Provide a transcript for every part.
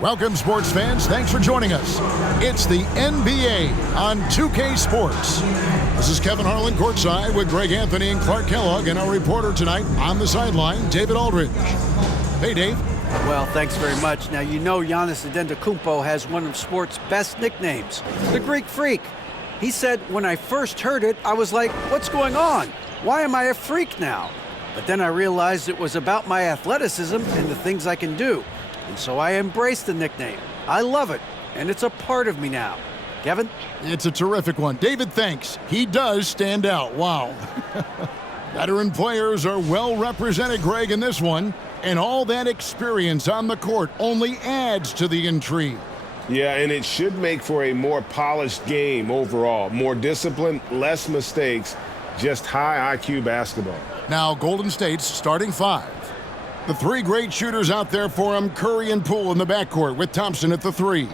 Welcome, sports fans. Thanks for joining us. It's the NBA on 2K Sports. This is Kevin Harlan courtside with Greg Anthony and Clark Kellogg, and our reporter tonight on the sideline, David Aldridge. Hey, Dave. Well, thanks very much. Now, you know Giannis Antetokounmpo has one of sports' best nicknames, the Greek Freak. He said, when I first heard it, I was like, what's going on? Why am I a freak now? But then I realized it was about my athleticism and the things I can do. And so I embraced the nickname. I love it, and it's a part of me now. Kevin? It's a terrific one. David, thanks. He does stand out. Wow. Veteran players are well represented, Greg, in this one. And all that experience on the court only adds to the intrigue. Yeah, and it should make for a more polished game overall. More discipline, less mistakes, just high IQ basketball. Now, Golden State's starting five. The three great shooters out there for him, Curry and Poole in the backcourt with Thompson at the three.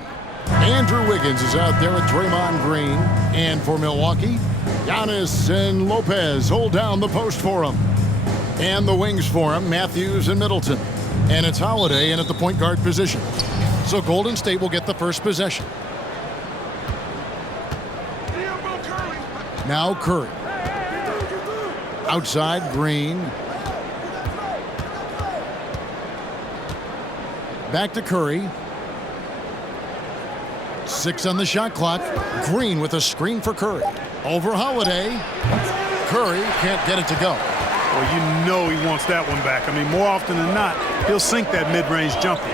Andrew Wiggins is out there with Draymond Green. And for Milwaukee, Giannis and Lopez hold down the post for him. And the wings for him, Matthews and Middleton. And it's Holiday in at the point guard position. So Golden State will get the first possession. Now Curry. Outside, Green. Back to Curry. 6 on the shot clock. Green with a screen for Curry. Over Holiday. Curry can't get it to go. Well, you know he wants that one back. I mean, more often than not, he'll sink that mid-range jumper.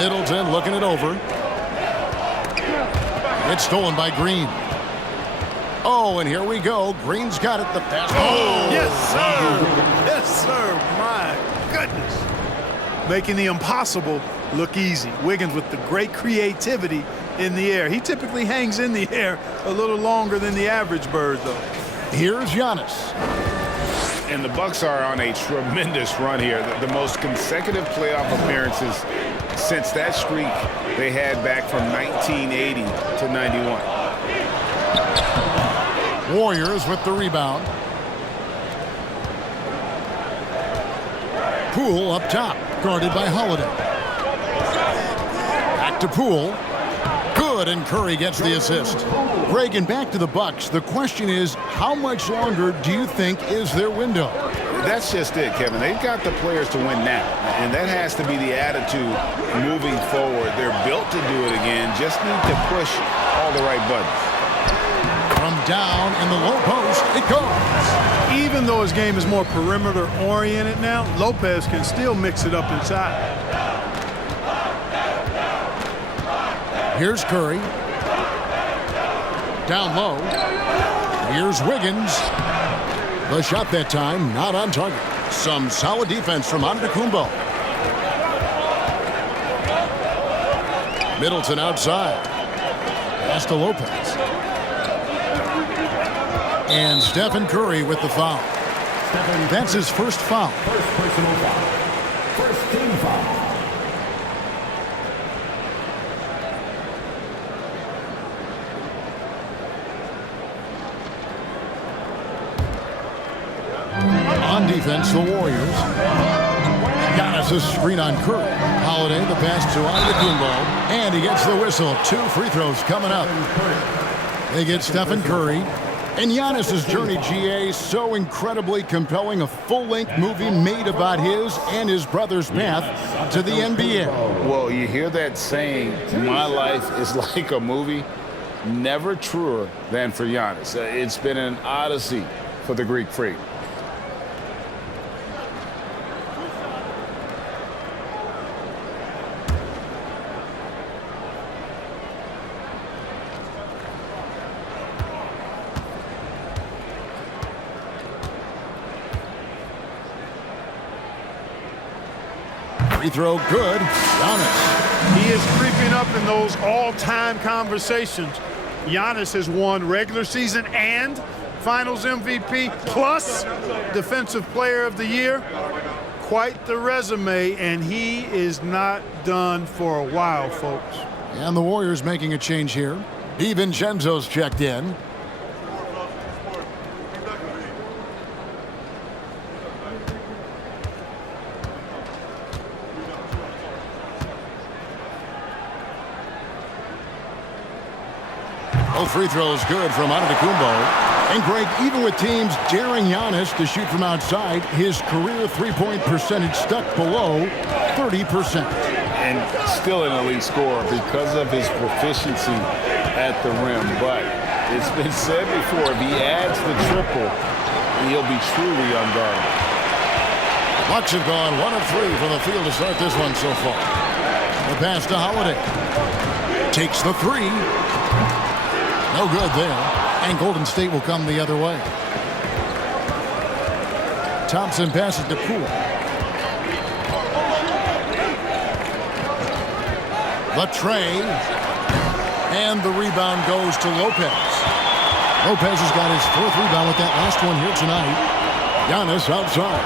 Middleton looking it over. It's stolen by Green. Oh, and here we go. Green's got it. The pass. Oh! Yes, sir. Yes, sir. My goodness. Making the impossible look easy. Wiggins with the great creativity in the air. He typically hangs in the air a little longer than the average bird, though. Here's Giannis. And the Bucks are on a tremendous run here. The most consecutive playoff appearances since that streak they had back from 1980 to 91. Warriors with the rebound. Poole up top, guarded by Holiday. Back to Poole. Good, and Curry gets the assist. Greg, and back to the Bucks. The question is, how much longer do you think is their window? That's just it, Kevin. They've got the players to win now, and that has to be the attitude moving forward. They're built to do it again, just need to push all the right buttons. From down in the low post, it goes. Even though his game is more perimeter-oriented now, Lopez can still mix it up inside. Here's Curry. Down low. Here's Wiggins. The shot that time, not on target. Some solid defense from Antetokounmpo. Middleton outside. Pass to Lopez. And Stephen Curry with the foul. That's his first foul. First personal foul. First team foul. On defense, the Warriors. Giannis' screen on Curry. Holiday, the pass to Antetokounmpo. And he gets the whistle. 2 free throws coming up. They get Stephen Curry. And Giannis' journey, GA, so incredibly compelling. A full-length movie made about his and his brother's path to the NBA. Well, you hear that saying, my life is like a movie. Never truer than for Giannis. It's been an odyssey for the Greek Freak. Free throw good. Giannis. He is creeping up in those all-time conversations. Giannis has won regular season and Finals MVP plus Defensive Player of the Year. quite the resume, and he is not done for a while, folks. And the Warriors making a change here. DiVincenzo's checked in. Both free throws good from Antetokounmpo. And Greg, even with teams daring Giannis to shoot from outside, his career three-point percentage stuck below 30%. And still an elite scorer because of his proficiency at the rim. But it's been said before, if he adds the triple, he'll be truly unguardable. Bucks have gone 1 of 3 from the field to start this one so far. The pass to Holiday. Takes the three. No good there. And Golden State will come the other way. Thompson passes to Poole. Latrey. And the rebound goes to Lopez. Lopez has got his 4th rebound with that last one here tonight. Giannis outside.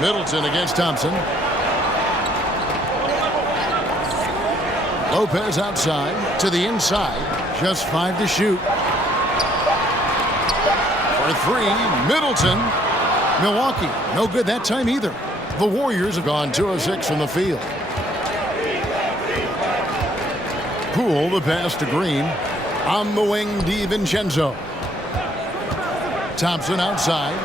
Middleton against Thompson. Lopez outside to the inside. Just 5 to shoot. For 3, Middleton. Milwaukee, no good that time either. The Warriors have gone 2 of 6 from the field. Poole, the pass to Green. On the wing, DiVincenzo. Thompson outside.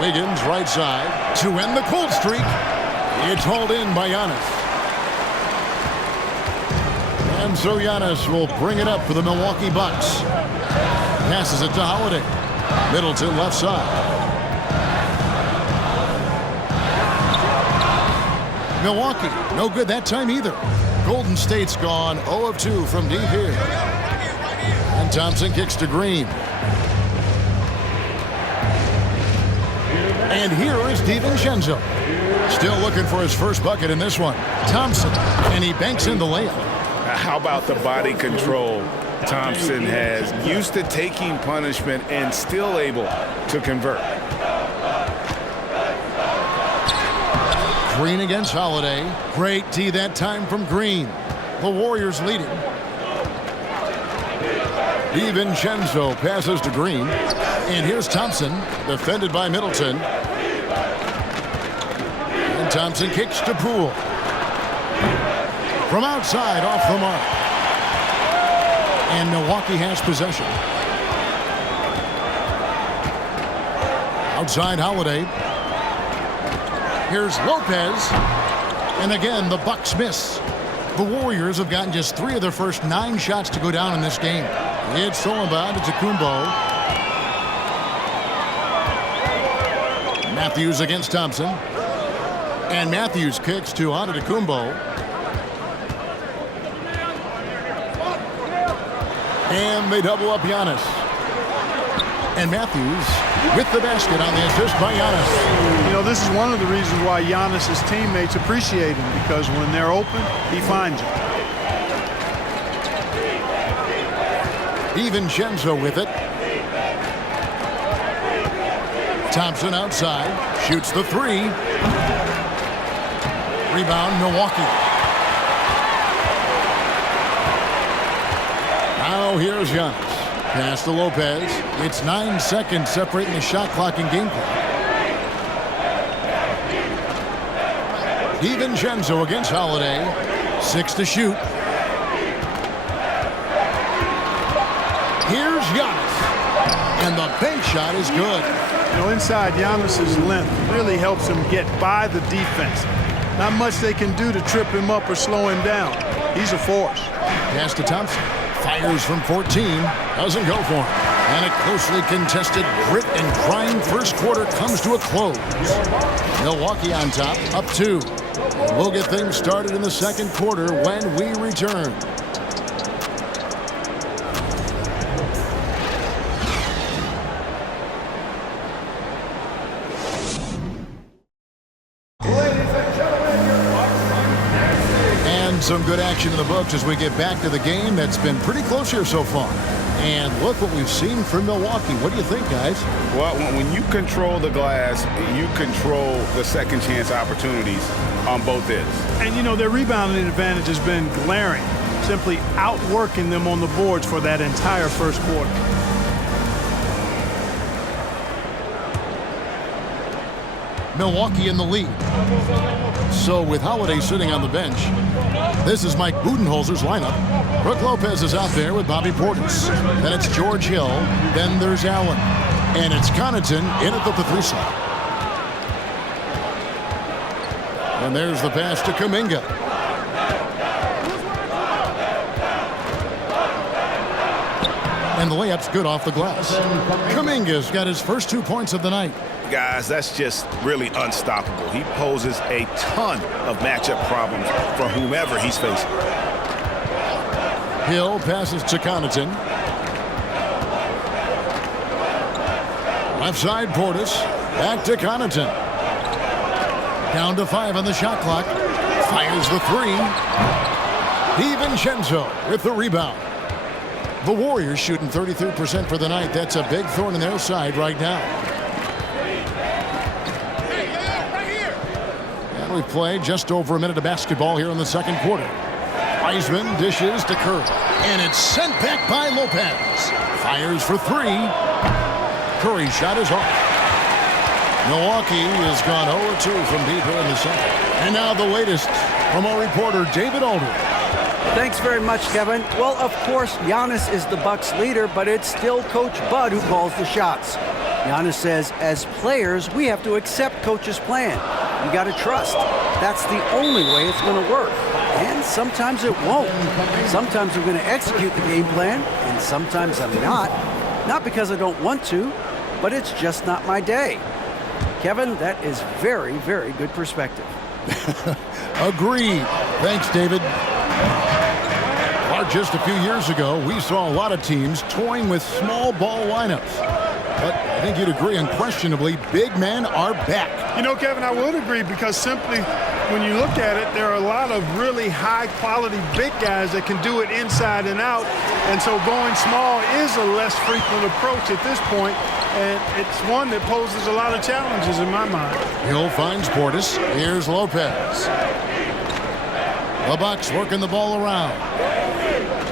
Wiggins right side to end the cold streak. It's hauled in by Giannis. And so Giannis will bring it up for the Milwaukee Bucks. Passes it to Holiday. Middleton left side. Milwaukee, no good that time either. Golden State's gone 0 of 2 from deep here. And Thompson kicks to Green. And here is DiVincenzo. Still looking for his first bucket in this one. Thompson, and he banks in the layup. How about the body control Thompson has? Used to taking punishment and still able to convert. Green against Holiday. Great D that time from Green. The Warriors leading. DiVincenzo passes to Green. And here's Thompson, defended by Middleton. And Thompson kicks to Poole. From outside, off the mark. And Milwaukee has possession. Outside Holiday. Here's Lopez. And again, the Bucks miss. The Warriors have gotten just 3 of their first 9 shots to go down in this game. It's Solomon to Antetokounmpo. Matthews against Thompson. And Matthews kicks to Antetokounmpo. And they double up Giannis. And Matthews with the basket on the assist by Giannis. You know, this is one of the reasons why Giannis' teammates appreciate him, because when they're open, he finds them. DiVincenzo with it. Thompson outside. Shoots the 3. Rebound, Milwaukee. Now here's Giannis. Pass to Lopez. It's 9 seconds separating the shot clock and game clock. DiVincenzo against Holiday. 6 to shoot. Here's Giannis. And the bank shot is good. You know, inside, Giannis' length really helps him get by the defense. Not much they can do to trip him up or slow him down. He's a force. Pass to Thompson. Fires from 14. Doesn't go for him. And a closely contested, grit and grind first quarter comes to a close. Milwaukee on top, up 2. We'll get things started in the second quarter when we return. Some good action in the books as we get back to the game that's been pretty close here so far. And look what we've seen from Milwaukee. What do you think, guys? Well, when you control the glass, you control the second chance opportunities on both ends. And, you know, their rebounding advantage has been glaring, simply outworking them on the boards for that entire first quarter. Milwaukee in the lead. So with Holiday sitting on the bench, this is Mike Budenholzer's lineup. Brook Lopez is out there with Bobby Portis. Then it's George Hill. Then there's Allen. And it's Connaughton in at the 3 slot. And there's the pass to Kuminga. And the layup's good off the glass. Kuminga's got his first 2 points of the night. Guys, that's just really unstoppable. He poses a ton of matchup problems for whomever he's facing. Hill passes to Connaughton. Left side, Portis. Back to Connaughton. Down to 5 on the shot clock. Fires the 3. DiVincenzo with the rebound. The Warriors shooting 33% for the night. That's a big thorn in their side right now. And we've played just over a minute of basketball here in the second quarter. Wiseman dishes to Curry. And it's sent back by Lopez. Fires for 3. Curry's shot is off. Milwaukee has gone 0-2 from deep here in the second. And now the latest from our reporter, David Aldridge. Thanks very much, Kevin. Well, of course, Giannis is the Bucks leader, but it's still Coach Bud who calls the shots. Giannis says, as players, we have to accept Coach's plan. You got to trust. That's the only way it's going to work. And sometimes it won't. Sometimes I'm going to execute the game plan, and sometimes I'm not. Not because I don't want to, but it's just not my day. Kevin, that is very, very good perspective. Agreed. Thanks, David. Just a few years ago, we saw a lot of teams toying with small ball lineups. But I think you'd agree, unquestionably, big men are back. You know, Kevin, I would agree because simply when you look at it, there are a lot of really high-quality big guys that can do it inside and out. And so going small is a less frequent approach at this point, and it's one that poses a lot of challenges in my mind. Hill finds Portis. Here's Lopez. The Bucks working the ball around.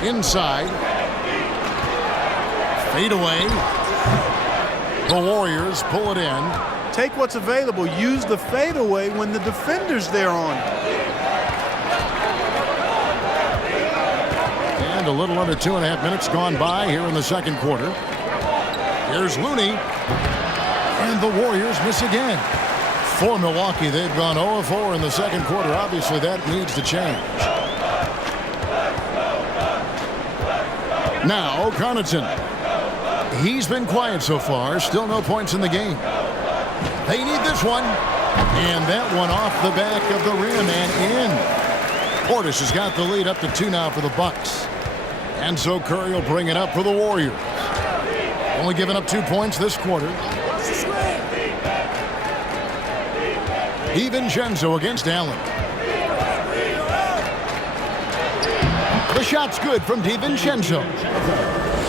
Inside. Fade away. The Warriors pull it in. Take what's available. Use the fadeaway when the defender's there on. And a little under 2.5 minutes gone by here in the second quarter. Here's Looney. And the Warriors miss again. For Milwaukee, they've gone 0-4 in the second quarter. Obviously, that needs to change. Now, Connaughton. He's been quiet so far. Still no points in the game. They need this one. And that one off the back of the rim and in. Portis has got the lead up to 2 now for the Bucks. And so Curry will bring it up for the Warriors. Only giving up 2 points this quarter. DiVincenzo against Allen. The shot's good from DiVincenzo.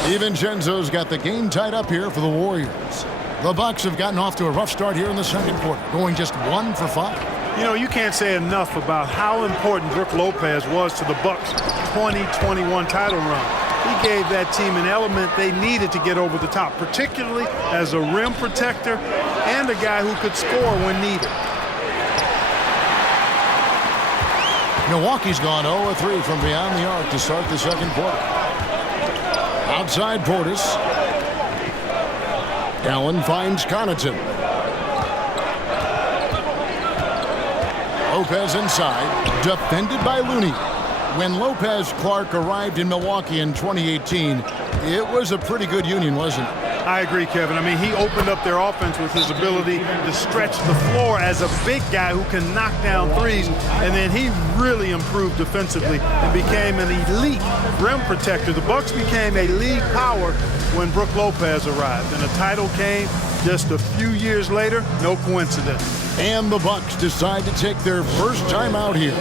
DiVincenzo's got the game tied up here for the Warriors. The Bucks have gotten off to a rough start here in the second quarter, going just 1 for 5. You know, you can't say enough about how important Brook Lopez was to the Bucks' 2021 title run. He gave that team an element they needed to get over the top, particularly as a rim protector and a guy who could score when needed. Milwaukee's gone 0-3 from beyond the arc to start the second quarter. Outside Portis. Allen finds Connaughton. Lopez inside, defended by Looney. When Lopez Clark arrived in Milwaukee in 2018, it was a pretty good union, wasn't it? I agree, Kevin. I mean, he opened up their offense with his ability to stretch the floor as a big guy who can knock down threes, and then he really improved defensively and became an elite rim protector. The Bucks became a league power when Brook Lopez arrived, and the title came just a few years later. No coincidence. And the Bucks decide to take their first time out here.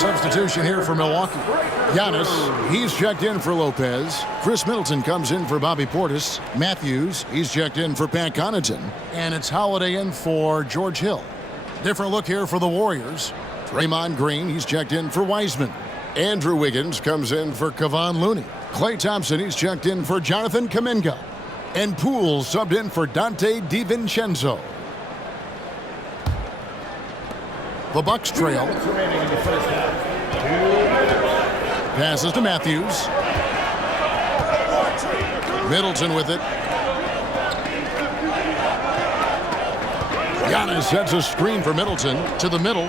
substitution here for Milwaukee. Giannis, he's checked in for Lopez. Chris Middleton comes in for Bobby Portis. Matthews, he's checked in for Pat Connaughton. And it's Holiday in for George Hill. Different look here for the Warriors. Draymond Green, he's checked in for Wiseman. Andrew Wiggins comes in for Kevon Looney. Klay Thompson, he's checked in for Jonathan Kuminga. And Poole subbed in for Dante DiVincenzo. The Bucks trail. Passes to Matthews. Middleton with it. Giannis sets a screen for Middleton to the middle.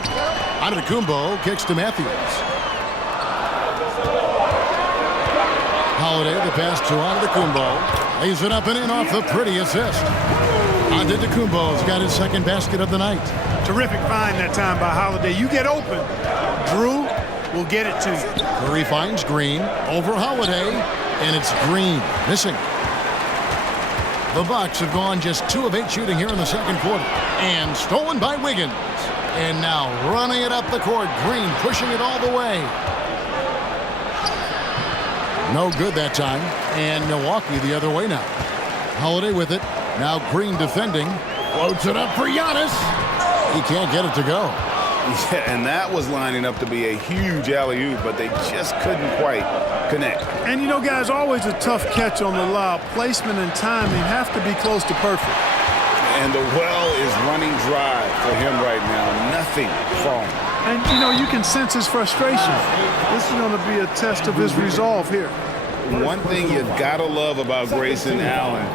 Antetokounmpo kicks to Matthews. Holiday, the pass to Antetokounmpo. Lays it up and in off the pretty assist. Antetokounmpo's got his second basket of the night. Terrific find that time by Holiday. You get open, Drew will get it to you. Curry finds Green over Holiday, and it's Green missing. The Bucks have gone just 2 of 8 shooting here in the second quarter. And stolen by Wiggins. And now running it up the court. Green pushing it all the way. No good that time. And Milwaukee the other way now. Holiday with it. Now Green defending. Floats it up for Giannis. He can't get it to go. Yeah, and that was lining up to be a huge alley-oop, but they just couldn't quite connect. And you know, guys, always a tough catch on the lob. Placement and timing have to be close to perfect. And the well is running dry for him right now. Nothing falling. And, you know, you can sense his frustration. This is going to be a test of his resolve here. One thing you gotta love about Grayson Allen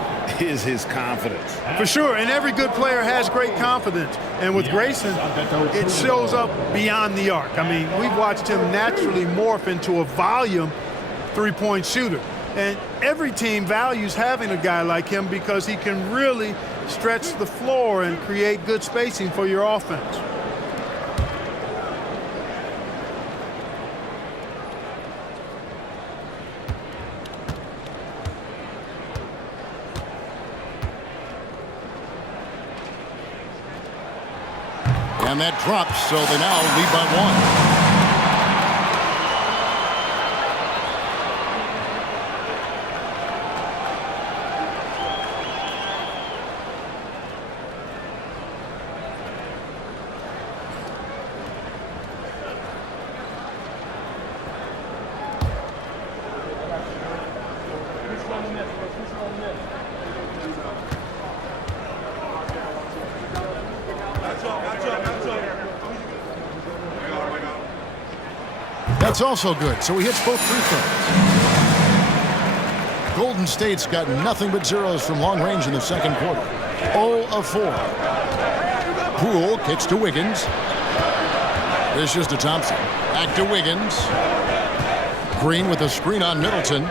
is his confidence. For sure, and every good player has great confidence. And with Grayson, it shows up beyond the arc. I mean, we've watched him naturally morph into a volume three-point shooter. And every team values having a guy like him because he can really stretch the floor and create good spacing for your offense. And that drops, so they now lead by 1. That's also good, so he hits both free throws. Golden State's got nothing but zeros from long range in the second quarter. 0 of 4. Poole kicks to Wiggins. Dishes to Thompson. Back to Wiggins. Green with a screen on Middleton.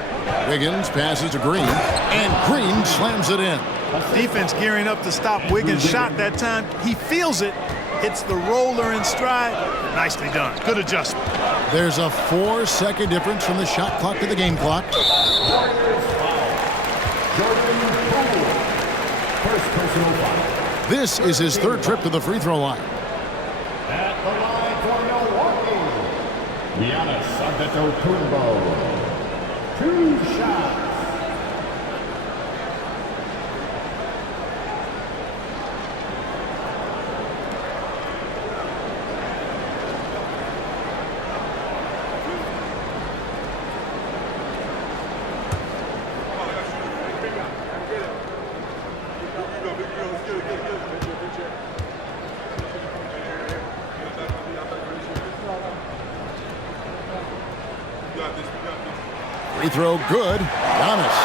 Wiggins passes to Green, and Green slams it in. Defense gearing up to stop Wiggins' shot that time. He feels it, hits the roller in stride. Nicely done. Good adjustment. There's a 4-second difference from the shot clock to the game clock. This is his third trip to the free throw line. At the line for Milwaukee, Giannis Antetokounmpo. 2 shots. Free throw good. Giannis.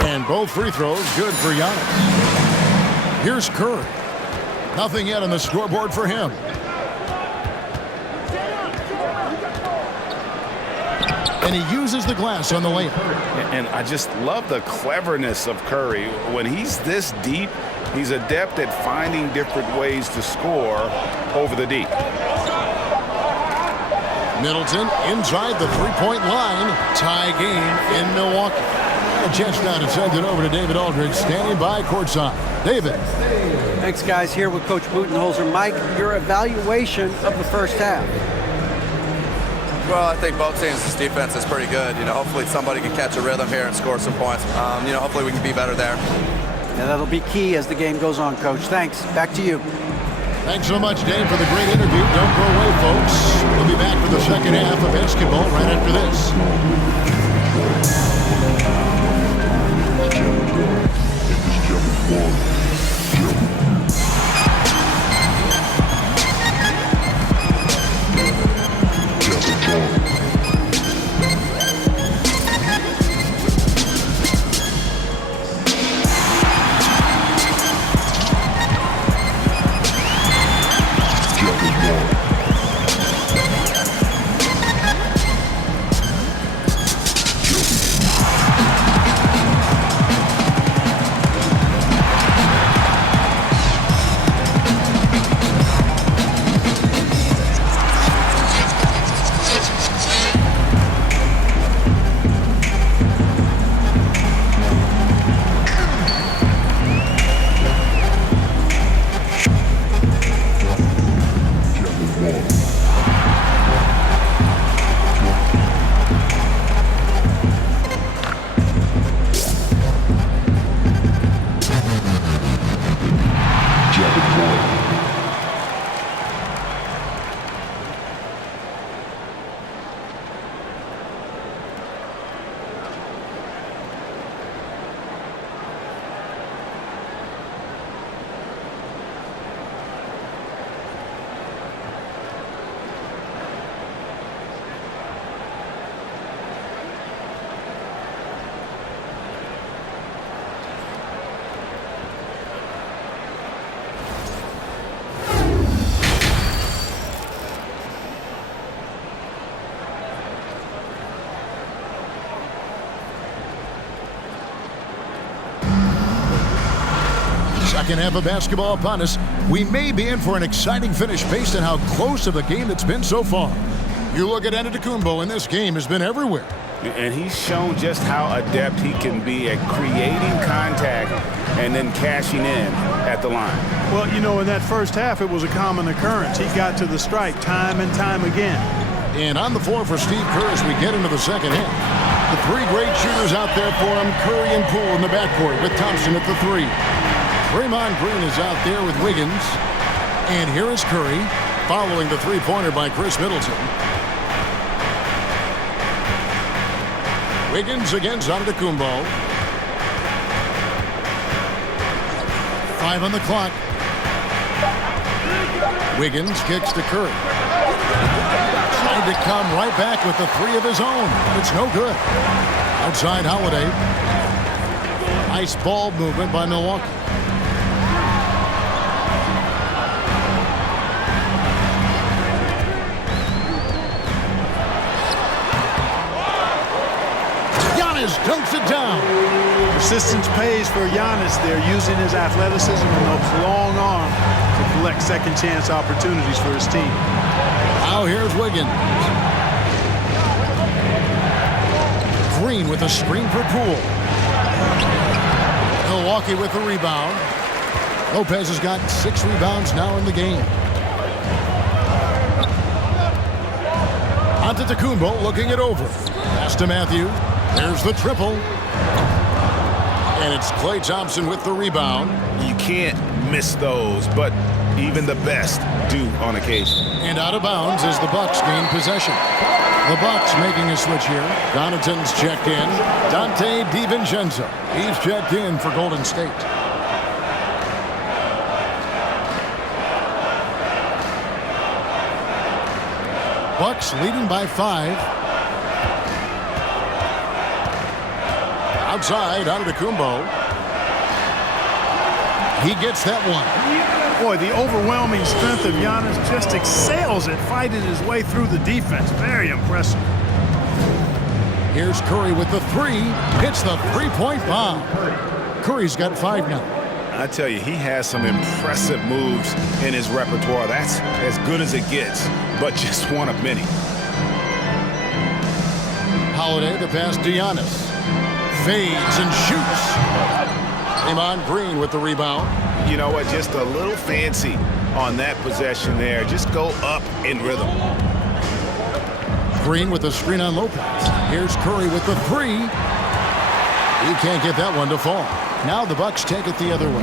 And both free throws good for Giannis. Here's Curry. Nothing yet on the scoreboard for him. And he uses the glass on the layup. And I just love the cleverness of Curry. When he's this deep, he's adept at finding different ways to score over the deep. Middleton inside the three-point line. Tie game in Milwaukee. A chance now to send it over to David Aldridge, standing by courtside. David. Thanks, guys. Here with Coach Budenholzer. Mike, your evaluation of the first half. Well, I think both teams' defense is pretty good. Hopefully somebody can catch a rhythm here and score some points. Hopefully we can be better there. And that'll be key as the game goes on, Coach. Thanks. Back to you. Thanks so much, Dave, for the great interview. Don't go away, folks. We'll be back for the second half of basketball right after this. Second half of basketball upon us. We may be in for an exciting finish based on how close of a game it's been so far. You look at Antetokounmpo, and this game has been everywhere. And he's shown just how adept he can be at creating contact and then cashing in at the line. Well, in that first half, it was a common occurrence. He got to the stripe time and time again. And on the floor for Steve Kerr as we get into the second half. The three great shooters out there for him, Curry and Poole in the backcourt with Thompson at the three. Draymond Green is out there with Wiggins. And here is Curry following the three-pointer by Chris Middleton. Wiggins against Antetokounmpo. 5 on the clock. Wiggins kicks to Curry. Trying to come right back with the three of his own. It's no good. Outside Holiday. Nice ball movement by Milwaukee. Dunks it down. Persistence pays for Giannis there, using his athleticism and those long arms to collect second chance opportunities for his team. Now here's Wiggins. Green with a screen for Poole. Milwaukee with the rebound. Lopez has got 6 rebounds now in the game. Antetokounmpo looking it over. Pass to Matthew. There's the triple. And it's Klay Thompson with the rebound. You can't miss those, but even the best do on occasion. And out of bounds as the Bucks gain possession. The Bucks making a switch here. Connaughton's checked in. Dante DiVincenzo. He's checked in for Golden State. Bucks leading by 5. Outside, Antetokounmpo. He gets that one. Boy, the overwhelming strength of Giannis just excels at fighting his way through the defense. Very impressive. Here's Curry with the three. Hits the three-point bomb. Curry's got 5 now. I tell you, he has some impressive moves in his repertoire. That's as good as it gets, but just one of many. Holiday, the pass to Giannis. Fades and shoots. Draymond Green with the rebound. You know what? Just a little fancy on that possession there. Just go up in rhythm. Green with the screen on Lopez. Here's Curry with the three. He can't get that one to fall. Now the Bucks take it the other way.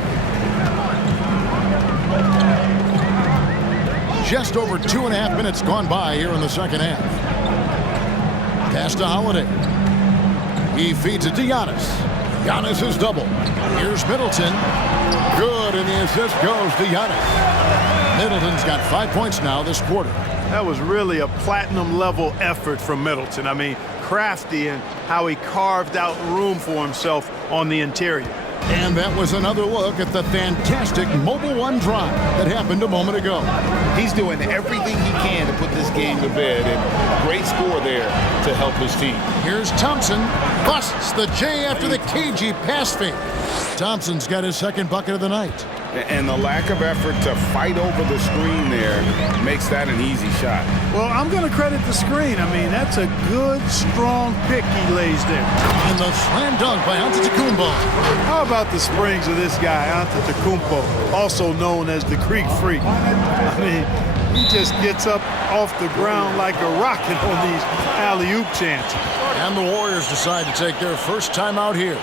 Just over 2.5 minutes gone by here in the second half. Pass to Holiday. He feeds it to Giannis. Giannis is double. Here's Middleton. Good, and the assist goes to Giannis. Middleton's got 5 points now this quarter. That was really a platinum-level effort from Middleton. I mean, crafty in how he carved out room for himself on the interior. And that was another look at the fantastic Mobile One drive that happened a moment ago. He's doing everything he can to put this game to bed, and great score there to help his team. Here's Thompson. Busts the J after the cagey pass fake. Thompson's got his second bucket of the night. And the lack of effort to fight over the screen there makes that an easy shot. Well, I'm going to credit the screen. I mean, that's a good, strong pick he lays there. And the slam dunk by Antetokounmpo. How about the springs of this guy, Antetokounmpo, also known as the Greek Freak? I mean, he just gets up off the ground like a rocket on these alley-oop chances. And the Warriors decide to take their first time out here.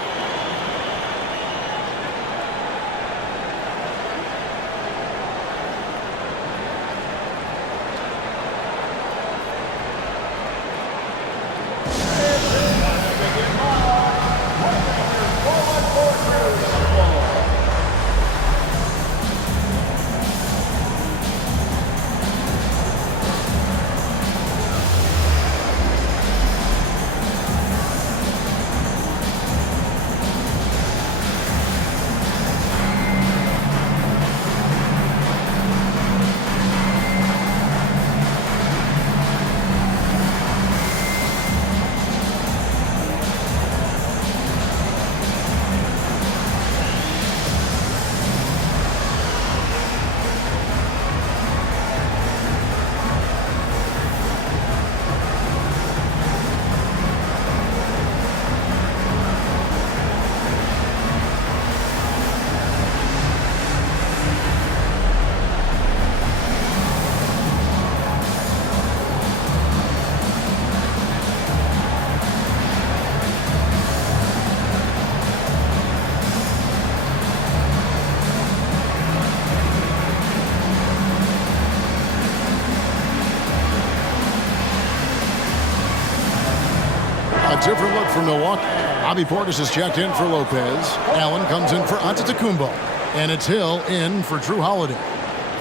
A different look for Milwaukee. Bobby Portis is checked in for Lopez. Allen comes in for Antetokounmpo. And it's Hill in for Drew Holiday.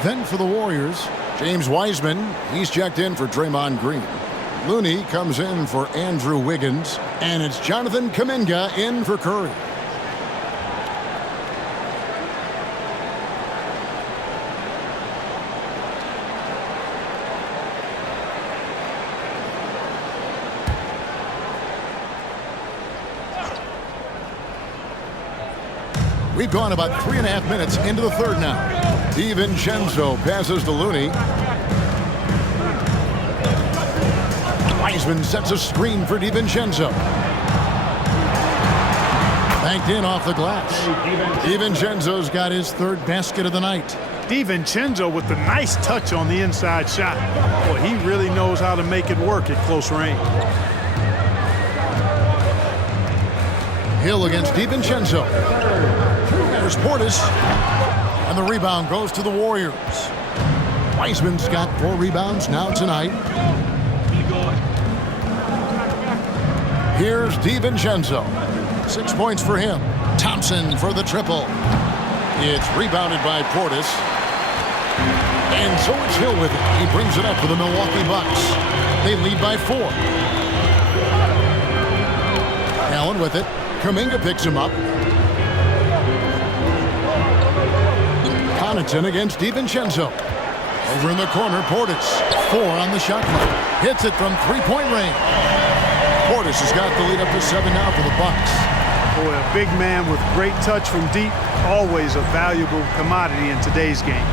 Then for the Warriors, James Wiseman. He's checked in for Draymond Green. Looney comes in for Andrew Wiggins. And it's Jonathan Kuminga in for Curry. We've gone about 3.5 minutes into the third now. DiVincenzo passes to Looney. Wiseman sets a screen for DiVincenzo. Banked in off the glass. DiVincenzo's got his third basket of the night. DiVincenzo with the nice touch on the inside shot. Boy, he really knows how to make it work at close range. Hill against DiVincenzo. There's Portis. And the rebound goes to the Warriors. Wiseman's got 4 rebounds now tonight. Here's DiVincenzo. 6 points for him. Thompson for the triple. It's rebounded by Portis. And so it's Hill with it. He brings it up for the Milwaukee Bucks. They lead by 4. Allen with it. Kuminga picks him up. Connaughton against DiVincenzo. Over in the corner, Portis. 4 on the shot clock. Hits it from 3-point range. Portis has got the lead up to 7 now for the Bucks. Boy, a big man with great touch from deep. Always a valuable commodity in today's game.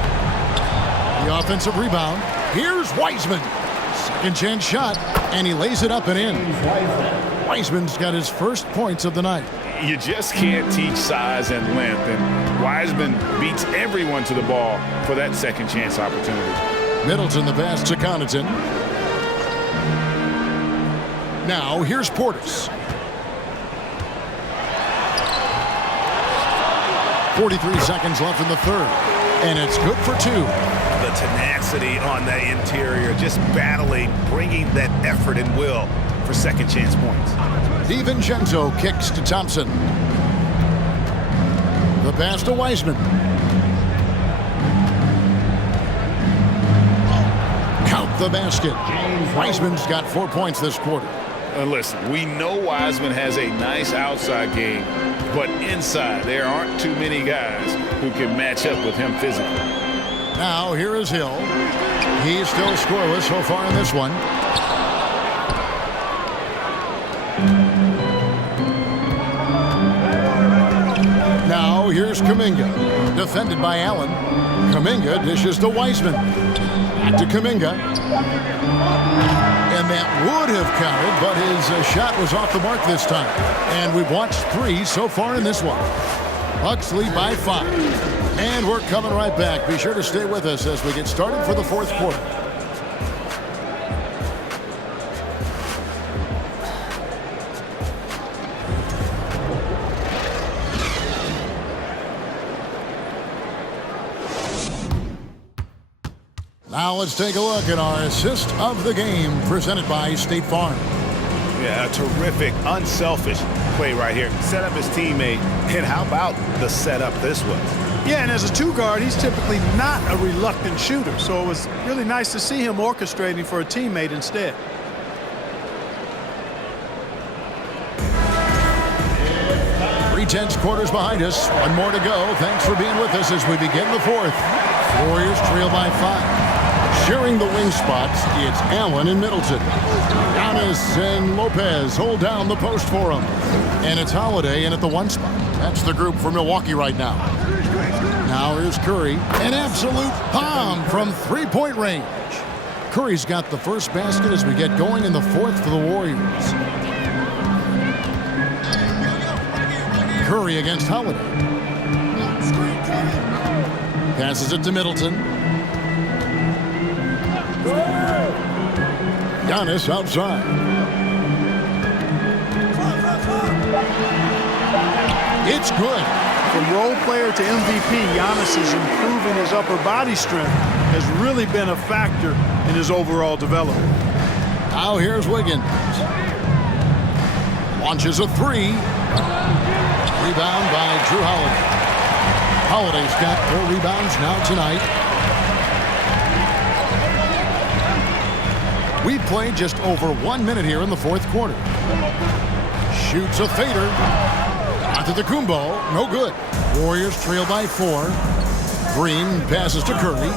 The offensive rebound. Here's Wiseman. Second chance shot, and he lays it up and in. Wiseman's got his first points of the night. You just can't teach size and length, and Wiseman beats everyone to the ball for that second chance opportunity. Middleton the pass to Connaughton. Now here's Portis. 43 seconds left in the third, and it's good for 2. The tenacity on the interior, just battling, bringing that effort and will for second chance points. DiVincenzo kicks to Thompson. The pass to Wiseman. Count the basket. Wiseman's got 4 points this quarter. And listen, we know Wiseman has a nice outside game, but inside there aren't too many guys who can match up with him physically. Now here is Hill. He's still scoreless so far in this one. Now here's Kuminga. Defended by Allen. Kuminga dishes to Wiseman. Back to Kuminga. And that would have counted, but his shot was off the mark this time. And we've watched 3 so far in this one. Bucks lead by 5. And we're coming right back. Be sure to stay with us as we get started for the fourth quarter. Now let's take a look at our assist of the game presented by State Farm. Yeah, a terrific, unselfish play right here. Set up his teammate, and how about the setup this was? Yeah, and as a 2-guard, he's typically not a reluctant shooter, so it was really nice to see him orchestrating for a teammate instead. Three-tenths quarters behind us. 1 more to go. Thanks for being with us as we begin the fourth. Warriors trail by 5. Sharing the wing spots, it's Allen and Middleton. Giannis and Lopez hold down the post for him. And it's Holiday in at the 1 spot. That's the group for Milwaukee right now. Now here's Curry. An absolute bomb from 3-point range. Curry's got the first basket as we get going in the fourth for the Warriors. Curry against Holiday. Passes it to Middleton. Giannis outside. It's good. From role player to MVP, Giannis is improving his upper body strength, has really been a factor in his overall development. Now here's Wiggins. Launches a 3. Rebound by Drew Holiday. Holiday's got 4 rebounds now tonight. We've played just over 1 minute here in the fourth quarter. Shoots a fader. Antetokounmpo, no good. Warriors trail by 4. Green passes to Curry.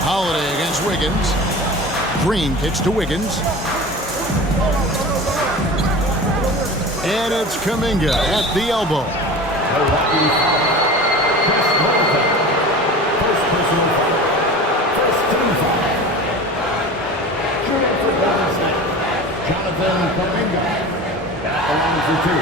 Holiday against Wiggins. Green kicks to Wiggins. And it's Kuminga at the elbow. Jonathan Kuminga. Got the line for 2.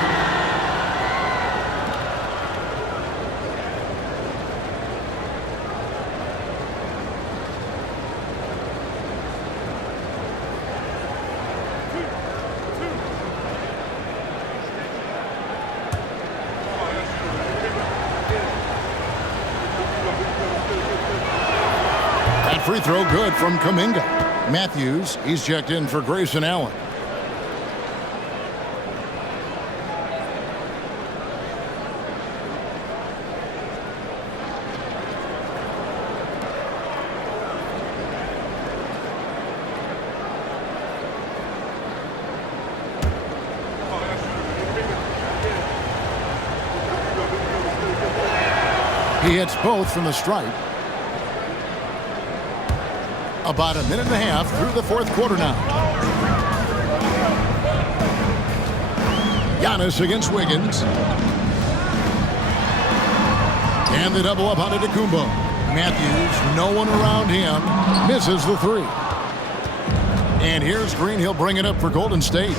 That free throw good from Kuminga. Matthews, he's checked in for Grayson Allen. He hits both from the stripe. About a minute and a half through the fourth quarter now. Giannis against Wiggins. And the double up on Antetokounmpo. Matthews, no one around him, misses the 3. And here's Green. He'll bring it up for Golden State.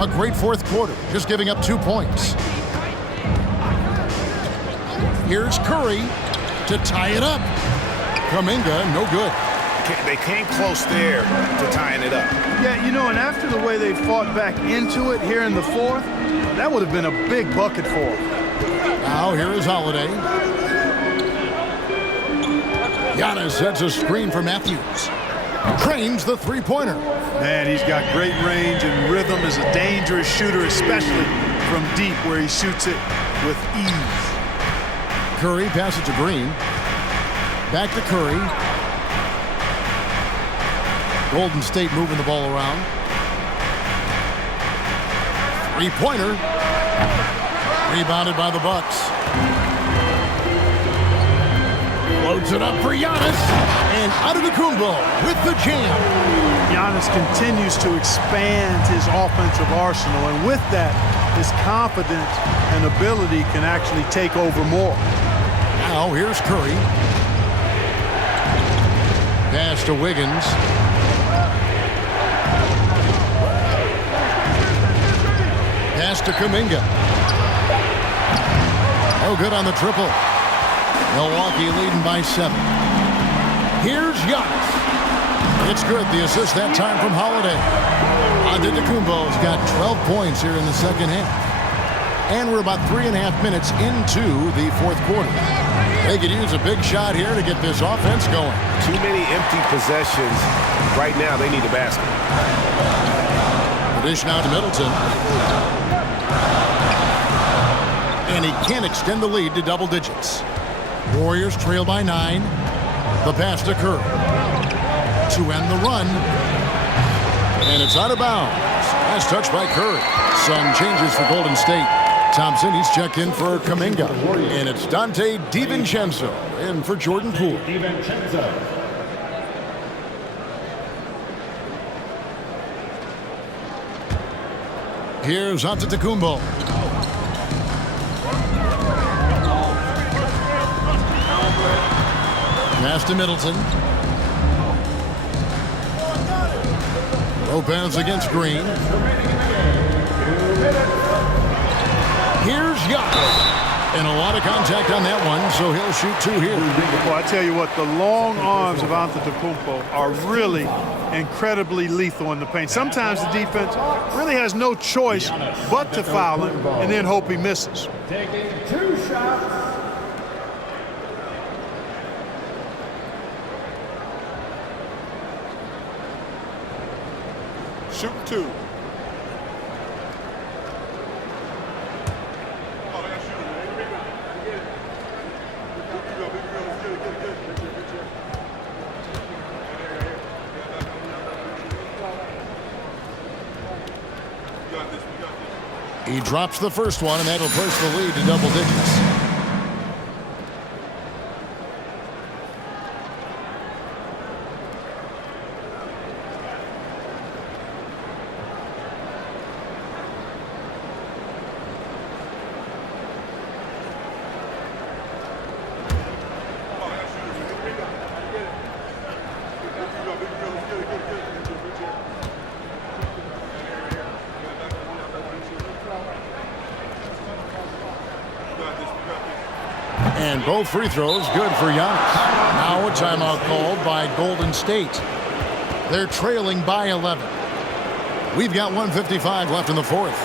A great fourth quarter, just giving up 2 points. Here's Curry to tie it up. Kuminga, no good. They came close there to tying it up. Yeah, you know, and after the way they fought back into it here in the fourth, that would have been a big bucket for them. Now here is Holiday. Giannis sets a screen for Matthews. Trains the three-pointer. Man, he's got great range and rhythm as a dangerous shooter, especially from deep where he shoots it with ease. Curry passes to Green. Back to Curry. Golden State moving the ball around. Three-pointer. Rebounded by the Bucks. Loads it up for Giannis. And Antetokounmpo with the jam. Giannis continues to expand his offensive arsenal, and with that, his confidence and ability can actually take over more. Now here's Curry. Pass to Wiggins. Pass to Kuminga. No good on the triple. Milwaukee leading by 7. Here's Giannis. It's good. The assist that time from Holiday. Antetokounmpo's got 12 points here in the second half. And we're about 3.5 minutes into the fourth quarter. They could use a big shot here to get this offense going. Too many empty possessions. Right now, they need a basket. The dish now to Middleton. And he can't extend the lead to double digits. Warriors trail by 9. The pass to Curry. To end the run. And it's out of bounds. Nice touch by Curry. Some changes for Golden State. Thompson, he's checked in for Kuminga. And it's Dante DiVincenzo in for Jordan Poole. Here's Antetokounmpo. Pass to Middleton. Lopez against Green. Here's Giannis. And a lot of contact on that one, so he'll shoot 2 here. Well, I tell you what, the long arms of Antetokounmpo are really incredibly lethal in the paint. Sometimes the defense really has no choice but to foul him and then hope he misses. Taking 2 shots. Shoot 2. He drops the first one, and that'll push the lead to double digits. And both free throws good for Giannis. Now a timeout called by Golden State. They're trailing by 11. We've got 1:55 left in the fourth.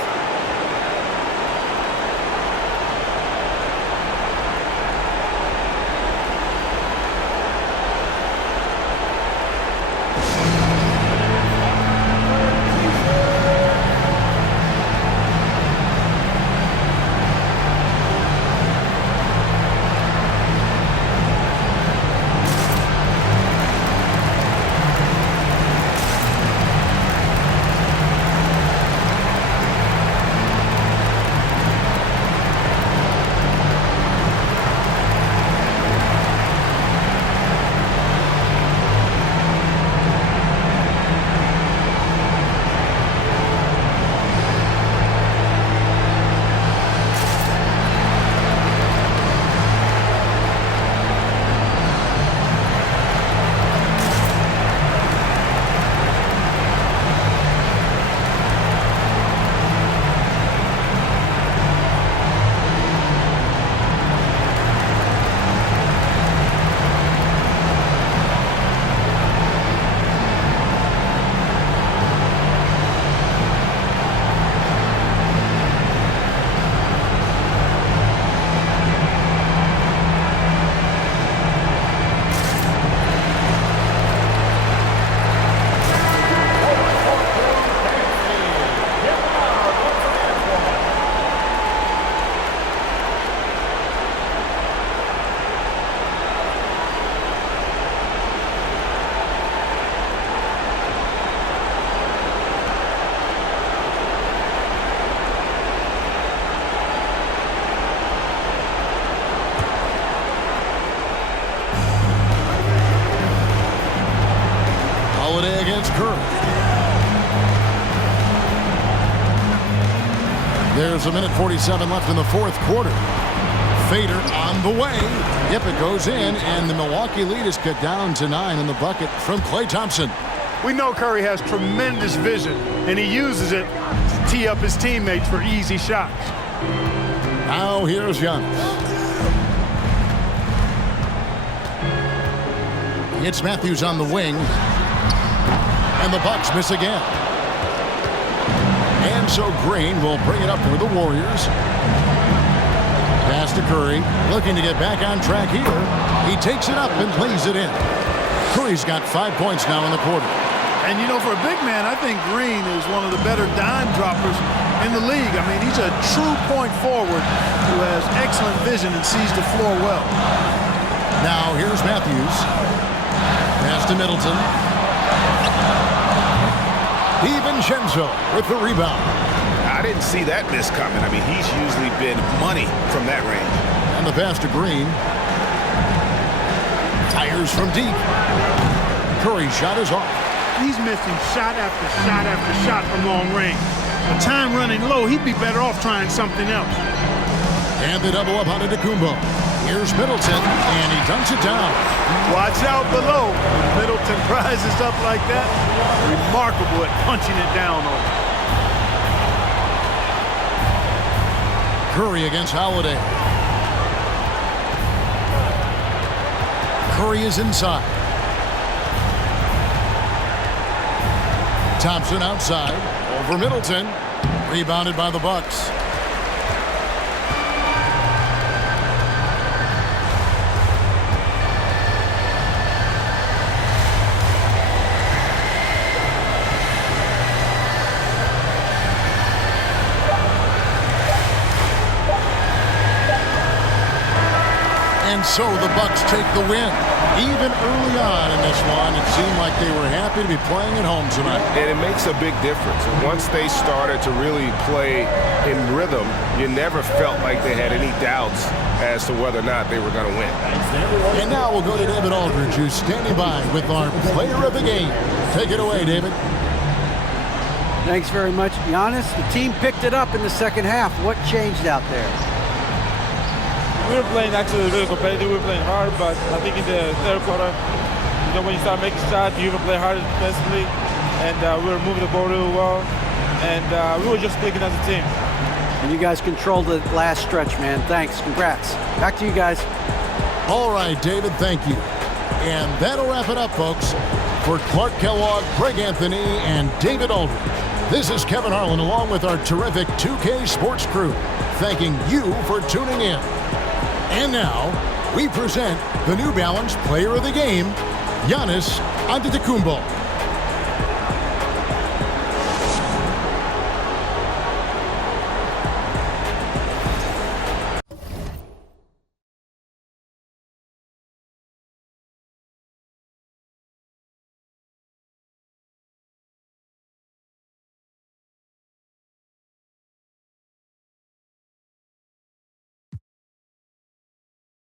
There's a minute 47 left in the fourth quarter. Fader on the way. Yep, it goes in, and the Milwaukee lead is cut down to 9 in the bucket from Klay Thompson. We know Curry has tremendous vision, and he uses it to tee up his teammates for easy shots. Now here's Giannis. It's Matthews on the wing. And the Bucks miss again. And so Green will bring it up for the Warriors. Pass to Curry, looking to get back on track here. He takes it up and plays it in. Curry's got 5 points now in the quarter. And, you know, for a big man, I think Green is one of the better dime droppers in the league. I mean, he's a true point forward who has excellent vision and sees the floor well. Now here's Matthews. Pass to Middleton. DiVincenzo with the rebound. I didn't see that miss coming. I mean, he's usually been money from that range. And the pass to Green. Fires from deep. Curry's shot is off. He's missing shot after shot after shot from long range. With time running low, he'd be better off trying something else. And the double up on Antetokounmpo. Here's Middleton, and he dunks it down. Watch out below. Middleton rises up like that. Remarkable at punching it down on him. Curry against Holiday. Curry is inside. Thompson outside. Over Middleton. Rebounded by the Bucks. And so the Bucks take the win. Even early on in this one, it seemed like they were happy to be playing at home tonight. And it makes a big difference. Once they started to really play in rhythm, you never felt like they had any doubts as to whether or not they were going to win. And now we'll go to David Aldridge, who's standing by with our player of the game. Take it away, David. Thanks very much, Giannis. The team picked it up in the second half. What changed out there? We were playing actually really competitive. We were playing hard, but I think in the third quarter, you know, when you start making shots, you even play harder defensively, and we were moving the ball really well, and we were just clicking as a team. And you guys controlled the last stretch, man. Thanks. Congrats. Back to you guys. All right, David, thank you. And that'll wrap it up, folks. For Clark Kellogg, Greg Anthony, and David Aldridge, this is Kevin Harlan along with our terrific 2K Sports crew, thanking you for tuning in. And now, we present the New Balance Player of the Game, Giannis Antetokounmpo.